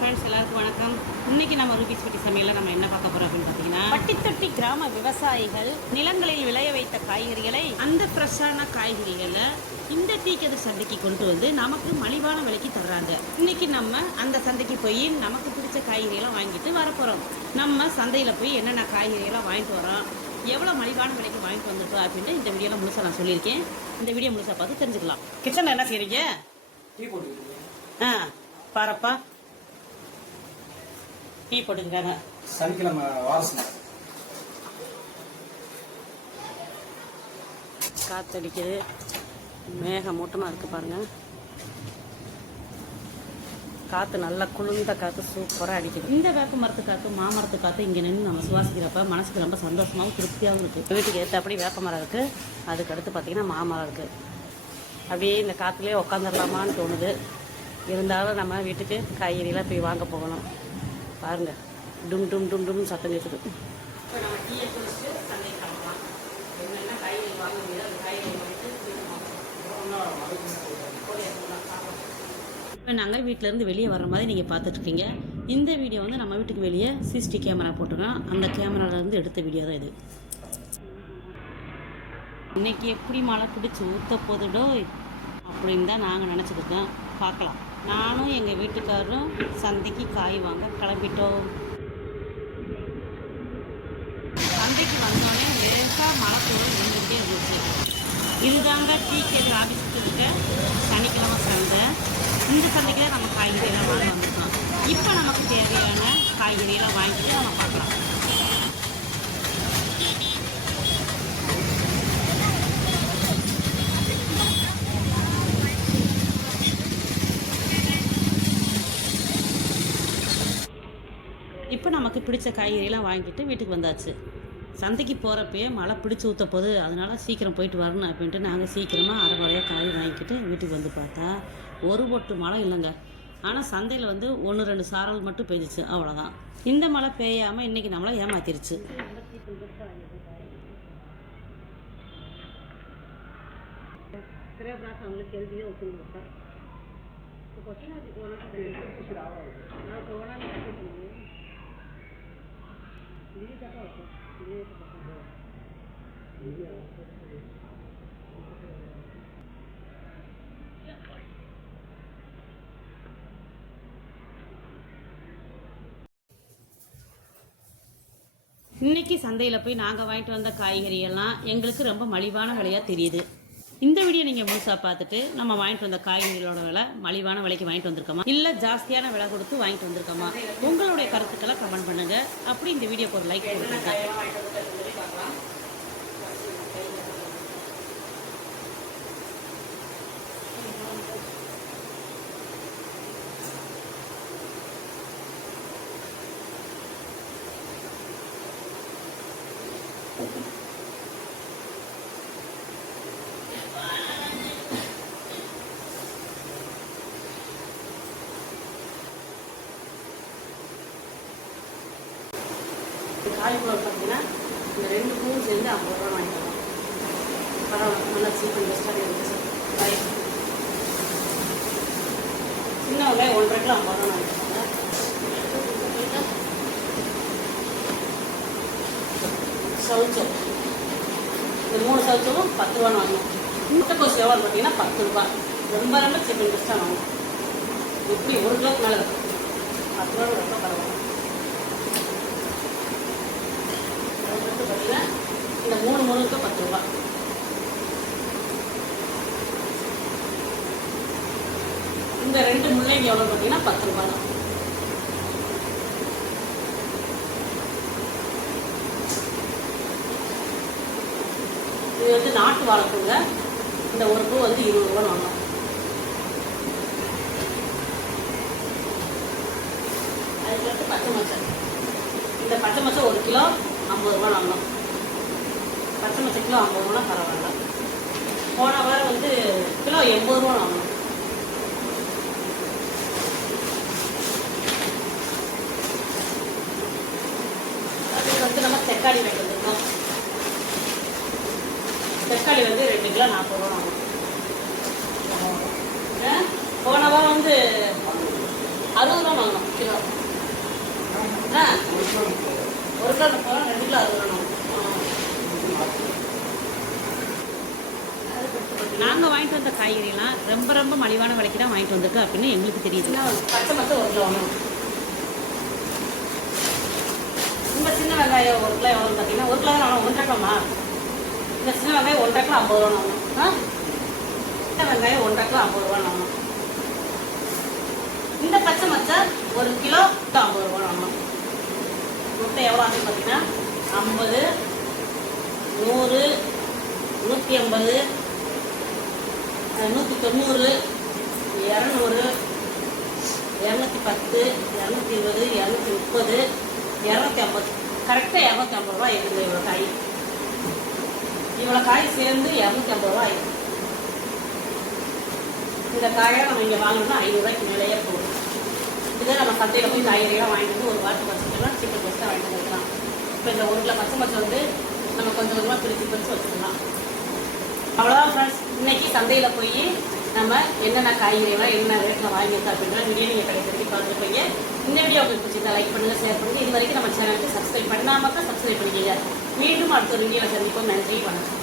Friends எல்லாருக்கும் வணக்கம். இன்னைக்கு நம்ம ரூபீஸ்பட்டி சமையலில் நம்ம என்ன பார்க்க போறோம் அப்படின்னு பார்த்தீங்கன்னா பட்டித்தொட்டி கிராம விவசாயிகள் நிலங்களில் விளைய வைத்த காய்கறிகளை அந்த ஃப்ரெஷ்ஷான காய்கறிகளை இந்த டீக்கதிர் சந்தைக்கு கொண்டு வந்து நமக்கு மலிவான விலைக்கு தர்றாங்க. இன்னைக்கு நம்ம அந்த சந்தைக்கு போய் நமக்கு பிடிச்ச காய்கறிகளை வாங்கிட்டு வரப்போகிறோம் நம்ம சந்தையில் போய் என்னென்ன காய்கறிகளை வாங்கிட்டு வரோம் எவ்வளோ மலிவான விலைக்கு வாங்கிட்டு வந்திருக்கோம் அப்படின்ட்டு இந்த வீடியோவில் முழுசாக நான் சொல்லியிருக்கேன். இந்த வீடியோ முழுசாக பார்த்து தெரிஞ்சுக்கலாம். கிச்சனில் என்ன போட்டுக்கிட்டு ஆ பாரப்பா. டீ போட்டுக்கிறாங்க சனிக்கிழமை வாரசனை காத்தடிக்குது. மேகமூட்டமாக இருக்குது பாருங்க. காற்று நல்லா குளிர்ந்த காற்று சூப்பராக அடிக்குது. இந்த வேப்ப மரத்து காற்று மாமரத்து காற்று இங்கே நின்று நம்ம சுவாசிக்கிறப்ப மனசுக்கு ரொம்ப சந்தோஷமாகவும் திருப்தியாகவும் இருக்குது வீட்டுக்கு ஏற்றபடி வேப்ப மரம் இருக்குது அதுக்கு அடுத்து பார்த்தீங்கன்னா மாமரம் இருக்குது அப்படியே இந்த காற்றுலேயே உட்காந்துடலாமான்னு தோணுது. இருந்தாலும் நம்ம வீட்டுக்கு காய்கறிலாம் போய் வாங்க போகணும். பாருங்க. டும் டும் டும் டும் சத்தம் கேட்குது இப்போ நாங்கள் வீட்டிலேருந்து வெளியே வர்ற மாதிரி நீங்கள் பார்த்துட்ருக்கீங்க இந்த வீடியோ வந்து நம்ம வீட்டுக்கு வெளியே சிசிடி கேமரா போட்டிருக்கோம். அந்த கேமராலேருந்து எடுத்த வீடியோ தான் இது. இன்னைக்கு எப்படி மழை பிடிச்சி ஊற்ற போதுடோ அப்படின்னு தான் நாங்கள் நினச்சிருக்கோம் பார்க்கலாம். நானும் எங்கள் வீட்டுக்காரரும் சந்தைக்கு காய் வாங்க கிளம்பிட்டோம். சந்தைக்கு வந்தோடனே லேசாக மழை தூரம் நின்றுட்டே இருந்துச்சு. இதுதாங்க டீ கேட் ஆஃபீஸுக்கு இருக்க சனிக்கிழமை சந்தை. இந்த சந்தைக்கு தான் நம்ம காய்கறியெல்லாம் வாங்க வந்திருக்கோம். இப்போ நமக்கு தேவையான காய்கறியெல்லாம் வாங்கிட்டு நம்ம பார்க்கலாம். இப்போ நமக்கு பிடிச்ச காய்கறியெல்லாம் வாங்கிட்டு வீட்டுக்கு வந்தாச்சு. சந்தைக்கு போகிறப்பயே மழை பிடிச்சி ஊற்ற போது அதனால் சீக்கிரம் போயிட்டு வரணும் அப்படின்ட்டு நாங்கள் சீக்கிரமாக அரை குறையாக காய் வாங்கிக்கிட்டு வீட்டுக்கு வந்து பார்த்தா ஒரு பொட்டு மழை இல்லைங்க. ஆனால் சந்தையில் வந்து ஒன்று ரெண்டு சாரல் மட்டும் பெய்ஞ்சிச்சு அவ்வளோதான் இந்த மழை பெய்யாமல் இன்றைக்கி நம்மளை ஏமாத்திருச்சு. அவங்களுக்கு இன்னைக்கு சந்தையில் போய் நாங்கள் வாங்கிட்டு வந்த காய்கறியெல்லாம் எங்களுக்கு ரொம்ப மலிவான விலையாக தெரியுது. இந்த வீடியோ நீங்கள் முழுசாக பார்த்துட்டு நம்ம வாங்கிட்டு வந்த காய்கறிகளோட விலை மலிவான விலைக்கு வாங்கிட்டு வந்திருக்கோமா? இல்லை ஜாஸ்தியான விலை கொடுத்து வாங்கிட்டு வந்திருக்கோமா? உங்களுடைய கருத்துக்களை கமெண்ட் பண்ணுங்க. அப்படி இந்த வீடியோக்கு ஒரு லைக் கொடுத்துருங்க காலிஃப்ளவர் பார்த்தீங்கன்னா இந்த ரெண்டு பூவும் சேர்ந்து ஐம்பது ரூபா வாங்கிக்கலாம். பரவாயில்ல நல்லா சீப் அண்ட் பெஸ்ட்டாக இருந்துச்சு பாய் சின்ன வெங்காயம் ஒன்றரை கிலோ ஐம்பது ரூபா வாங்கிக்கோங்க சவுச்சம் இந்த மூணு சவுச்சமும் பத்து ரூபான்னு வாங்கணும் முட்டைக்கோஸ் எவ்வளோ பார்த்தீங்கன்னா பத்து ரூபா. ரொம்ப ரொம்ப சீப் அண்ட் பெஸ்ட்டாக வாங்கணும் எப்படி ஒரு கிலோக்கு மேலே இருக்கும். பத்து ரூபா ரொம்ப பரவாயில்ல அதுக்கடுத்து பார்த்தீங்கன்னா இந்த பத்து ரூபா இந்த ரெண்டு முள்ளங்கி எவ்வளோ பார்த்தீங்கன்னா பத்து ரூபா தான். இது வந்து நாட்டு வாழைப்பூங்க. இந்த ஒரு பூ வந்து இருபது ரூபா வாங்கணும் வந்து பச்சை மச்சை. இந்த பச்சை மச்சம் ஒரு கிலோ ஐம்பது ரூபா வாங்கணும் அஞ்சு கிலோ ஐம்பது ரூபா பரவாயில்ல போன வாரம் வந்து கிலோ எண்பது ரூபா வாங்கணும் அது வந்து நம்ம தக்காளி வாங்கிட்டு தக்காளி வந்து ரெண்டு கிலோ நாற்பது ரூபா வாங்கணும் ஆ? போன வாரம் வந்து அறுபது அறுபது ரூபா வாங்கணும் கிலோ. ஒரு கிலோ முப்பது ரூபா ரெண்டு கிலோ அறுபது ரூபா நாங்கள் வாங்கிட்டு வந்த காய்கறிலாம் ரொம்ப ரொம்ப மலிவான விலைக்கு தான் வாங்கிட்டு வந்திருக்கு அப்படின்னு எங்களுக்கு தெரியுது. பச்சை மட்டும் ஒரு கிலோ வாங்கணும் சின்ன வெங்காயம் ஒரு கிலோ எவ்வளோ பார்த்தீங்கன்னா ஒரு கிலோ தான் வாங்கணும் ஒன்றரை கிலோமா? இந்த சின்ன வெங்காயம் ஒன்றரை கிலோ ஐம்பது ரூபா ஆ? சின்ன வெங்காயம் ஒன்றரை கிலோ ஐம்பது ரூபா வாங்கணும். இந்த பச்சை மச்சை ஒரு கிலோ ஐம்பது ரூபா வாங்கணும். முட்டை எவ்வளோ ஆச்சு பார்த்தீங்கன்னா ஐம்பது நூற்றி ஐம்பது நூற்றி தொண்ணூறு இரநூறு இரநூத்தி பத்து இரநூத்தி இருபது இரநூத்தி முப்பது இரநூத்தி ஐம்பது. கரெக்டாக இரநூத்தி ஐம்பது ரூபா இருக்குது இவ்வளோ காய். இவ்வளோ காய் சேர்ந்து இரநூத்தி ஐம்பது ரூபா ஆயிடுது. இந்த காயை நம்ம இங்கே வாங்கணும்னா ஐநூறுரூவாய்க்கு மேலேயே போகும். இதே நம்ம சந்தையில் போய் காய்கறியெல்லாம் வாங்கிட்டு ஒரு வாரத்துக்கு வச்சுக்கலாம் சீக்கிரம் பெஸ்ட்டாக வாங்கிட்டு வந்துக்கலாம் இப்போ இந்த ஒரு கிலோ பச்சை மச்சை வந்து நம்ம கொஞ்சம் கொஞ்சமாக பிரித்து பிரித்து வச்சுக்கலாம். அவ்வளோதான் ஃப்ரெண்ட்ஸ் இன்னைக்கு சந்தையில் போய் நம்ம என்னென்ன காய்கறிலாம் என்னென்ன ரேட்டில் வாங்கியிருக்கோம் அப்படின்ற வீடியோ நீங்கள் கிடைக்கிறதுக்கு பார்த்துருப்பீங்க. இந்த வீடியோ உங்களுக்கு பிடிச்சிருந்தா லைக் பண்ணுங்கள் ஷேர் பண்ணுங்கள் இது வரைக்கும் நம்ம சேனலுக்கு சப்ஸ்கிரைப் பண்ணாமல் தான் சப்ஸ்கிரைப் பண்ணிக்கிங்க. மீண்டும் அடுத்த ஒரு வீடியோவில் சந்திப்போம். நன்றி வணக்கம்.